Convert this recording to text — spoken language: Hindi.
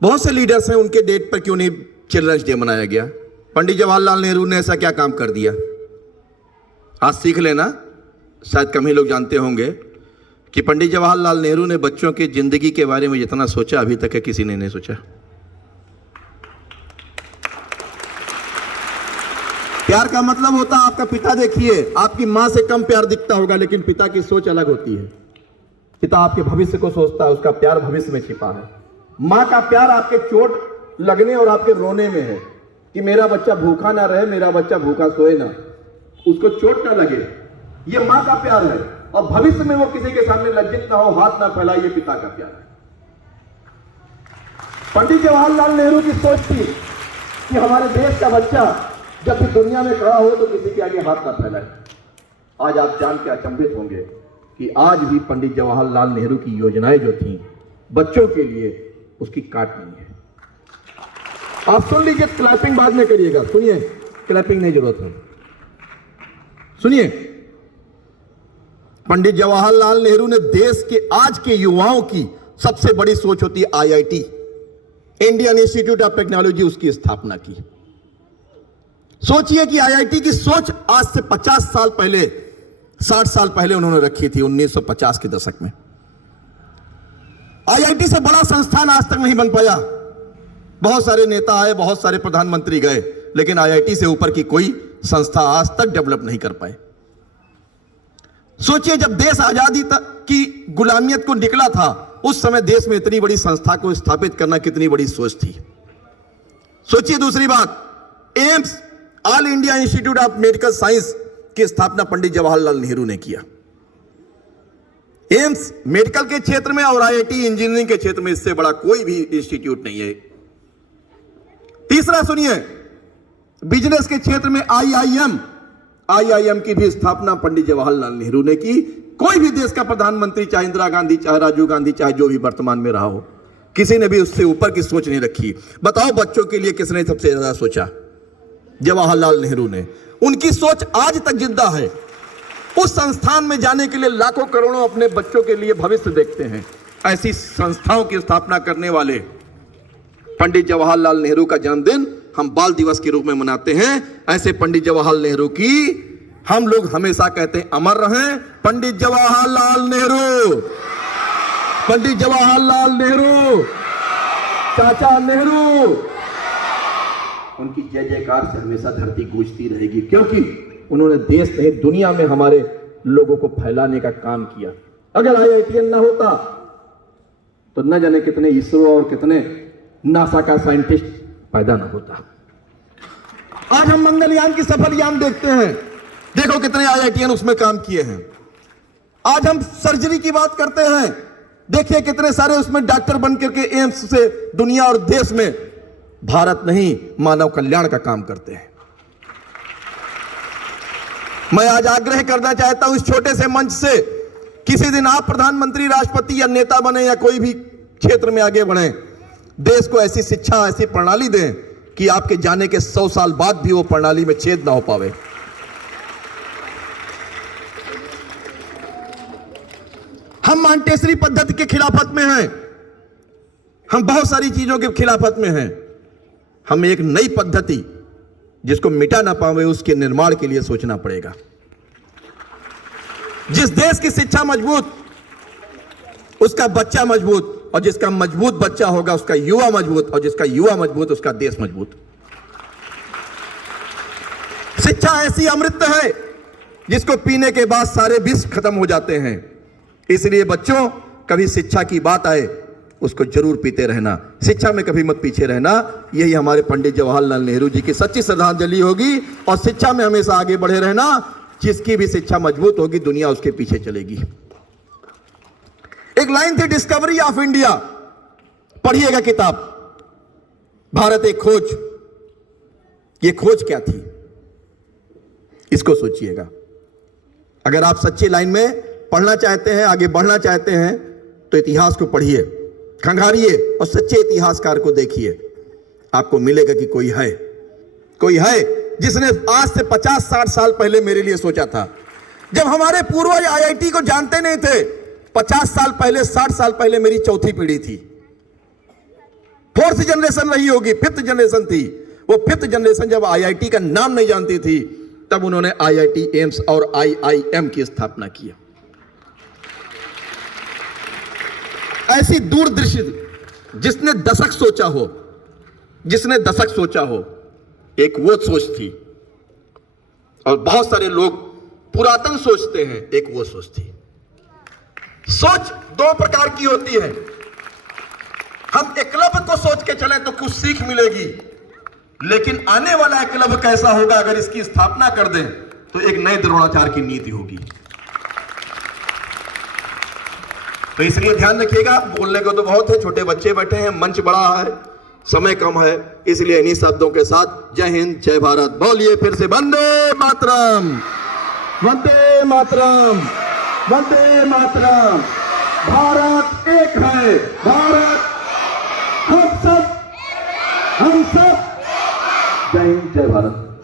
बहुत से लीडर्स हैं, उनके डेट पर क्यों नहीं चिल्ड्रंस डे मनाया गया? पंडित जवाहरलाल नेहरू ने ऐसा क्या काम कर दिया? आज सीख लेना, शायद कम ही लोग जानते होंगे कि पंडित जवाहरलाल नेहरू ने बच्चों की जिंदगी के बारे में जितना सोचा अभी तक है किसी ने नहीं सोचा। प्यार का मतलब होता है, आपका पिता देखिए, आपकी मां से कम प्यार दिखता होगा, लेकिन पिता की सोच अलग होती है। पिता आपके भविष्य को सोचता है, उसका प्यार भविष्य में छिपा है। मां का प्यार आपके चोट लगने और आपके रोने में है कि मेरा बच्चा भूखा ना रहे, मेरा बच्चा भूखा सोए ना, उसको चोट ना लगे। ये मां का प्यार है, और भविष्य में वो किसी के सामने लज्जित ना हो, हाथ ना फैलाए, ये पिता का प्यार है। पंडित जवाहरलाल नेहरू की सोच थी कि हमारे देश का बच्चा जब भी दुनिया में खड़ा हो तो किसी के आगे हाथ ना फैलाए। आज आप जान के अचंभित होंगे कि आज भी पंडित जवाहरलाल नेहरू की योजनाएं जो थी बच्चों के लिए, उसकी काट नहीं है। आप सुन लीजिए, क्लैपिंग बाद में करिएगा, सुनिए, क्लैपिंग नहीं जरूरत है, सुनिए। पंडित जवाहरलाल नेहरू ने देश के आज के युवाओं की सबसे बड़ी सोच होती है IIT, Indian institute of technology, उसकी स्थापना की। सोचिए कि आईआईटी की सोच आज से 50 साल पहले, 60 साल पहले उन्होंने रखी थी, 1950 के दशक में। आईआईटी से बड़ा संस्थान आज तक नहीं बन पाया। बहुत सारे नेता आए, बहुत सारे प्रधानमंत्री गए, लेकिन आईआईटी से ऊपर की कोई संस्था आज तक डेवलप नहीं कर पाए। सोचिए, जब देश आजादी तक की गुलामियत को निकला था, उस समय देश में इतनी बड़ी संस्था को स्थापित करना कितनी बड़ी सोच थी। सोचिए दूसरी बात, AIIMS, all India institute of medical science की स्थापना पंडित जवाहरलाल नेहरू ने किया। एम्स मेडिकल के क्षेत्र में और आईआईटी इंजीनियरिंग के क्षेत्र में, इससे बड़ा कोई भी इंस्टीट्यूट नहीं है। तीसरा सुनिए, बिजनेस के क्षेत्र में आईआईएम की भी स्थापना पंडित जवाहरलाल नेहरू ने की। कोई भी देश का प्रधानमंत्री, चाहे इंदिरा गांधी, चाहे राजीव गांधी, चाहे जो भी वर्तमान में रहा हो, किसी ने भी उससे ऊपर की सोच नहीं रखी। बताओ बच्चों के लिए किसने सबसे ज्यादा सोचा? जवाहरलाल नेहरू ने। उनकी सोच आज तक जिंदा है। उस संस्थान में जाने के लिए लाखों करोड़ों अपने बच्चों के लिए भविष्य देखते हैं। ऐसी संस्थाओं की स्थापना करने वाले पंडित जवाहरलाल नेहरू का जन्मदिन हम बाल दिवस के रूप में मनाते हैं। ऐसे पंडित जवाहरलाल नेहरू की हम लोग हमेशा कहते हैं अमर रहें पंडित जवाहरलाल नेहरू, पंडित जवाहरलाल नेहरू, चाचा नेहरू। उनकी जय जयकार से हमेशा धरती गूंजती रहेगी, क्योंकि उन्होंने देश नहीं दुनिया में हमारे लोगों को फैलाने का काम किया। अगर आईआईटीएन ना होता तो न जाने कितने इसरो और कितने नासा का साइंटिस्ट पैदा ना होता। आज हम मंगलयान की सफल यान देखते हैं, देखो कितने आईआईटीएन उसमें काम किए हैं। आज हम सर्जरी की बात करते हैं, देखिए कितने सारे उसमें डॉक्टर बन करके एम्स से दुनिया और देश में भारत नहीं मानव कल्याण का काम करते हैं। मैं आज आग्रह करना चाहता हूं इस छोटे से मंच से, किसी दिन आप प्रधानमंत्री, राष्ट्रपति या नेता बने या कोई भी क्षेत्र में आगे बढ़े, देश को ऐसी शिक्षा, ऐसी प्रणाली दें कि आपके जाने के 100 साल बाद भी वो प्रणाली में छेद ना हो पावे। हम मॉन्टेसरी पद्धति के खिलाफत में हैं, हम बहुत सारी चीजों के खिलाफत में हैं। हम एक नई पद्धति जिसको मिटा ना पावे उसके निर्माण के लिए सोचना पड़ेगा। जिस देश की शिक्षा मजबूत, उसका बच्चा मजबूत, और जिसका मजबूत बच्चा होगा उसका युवा मजबूत, और जिसका युवा मजबूत उसका देश मजबूत। शिक्षा ऐसी अमृत है जिसको पीने के बाद सारे विष खत्म हो जाते हैं। इसलिए बच्चों, कभी शिक्षा की बात आए उसको जरूर पीते रहना, शिक्षा में कभी मत पीछे रहना। यही हमारे पंडित जवाहरलाल नेहरू जी की सच्ची श्रद्धांजलि होगी। और शिक्षा में हमेशा आगे बढ़े रहना। जिसकी भी शिक्षा मजबूत होगी दुनिया उसके पीछे चलेगी। एक लाइन थी, डिस्कवरी ऑफ इंडिया, पढ़िएगा किताब, भारत एक खोज। ये खोज क्या थी इसको सोचिएगा। अगर आप सच्ची लाइन में पढ़ना चाहते हैं, आगे बढ़ना चाहते हैं, तो इतिहास को पढ़िए, खंगारिए और सच्चे इतिहासकार को देखिए। आपको मिलेगा कि कोई है जिसने आज से 50-60 साल पहले मेरे लिए सोचा था। जब हमारे पूर्वज आईआईटी को जानते नहीं थे, 50 साल पहले, 60 साल पहले मेरी चौथी पीढ़ी थी, फोर्थ जनरेशन रही होगी, फिफ्थ जनरेशन थी। वो फिफ्थ जनरेशन जब आईआईटी का नाम नहीं जानती थी, तब उन्होंने आईआईटी एम्स और आईआईएम की स्थापना की। ऐसी दूरदृष्टि, जिसने दशक सोचा हो, जिसने दशक सोचा हो, एक वो सोच थी। और बहुत सारे लोग पुरातन सोचते हैं, एक वो सोच थी। सोच दो प्रकार की होती है। हम एकलव्य को सोच के चले तो कुछ सीख मिलेगी, लेकिन आने वाला एकलव्य कैसा होगा अगर इसकी स्थापना कर दें तो एक नए द्रोणाचार्य की नीति होगी। तो इसलिए ध्यान रखिएगा, बोलने को तो बहुत है, छोटे बच्चे बैठे हैं, मंच बड़ा है, समय कम है, इसलिए इन्हीं शब्दों के साथ जय हिंद, जय भारत बोलिए फिर से, वंदे मातरम, वंदे मातरम, वंदे मातरम। भारत एक है, भारत हम सब, जय हिंद, जय भारत।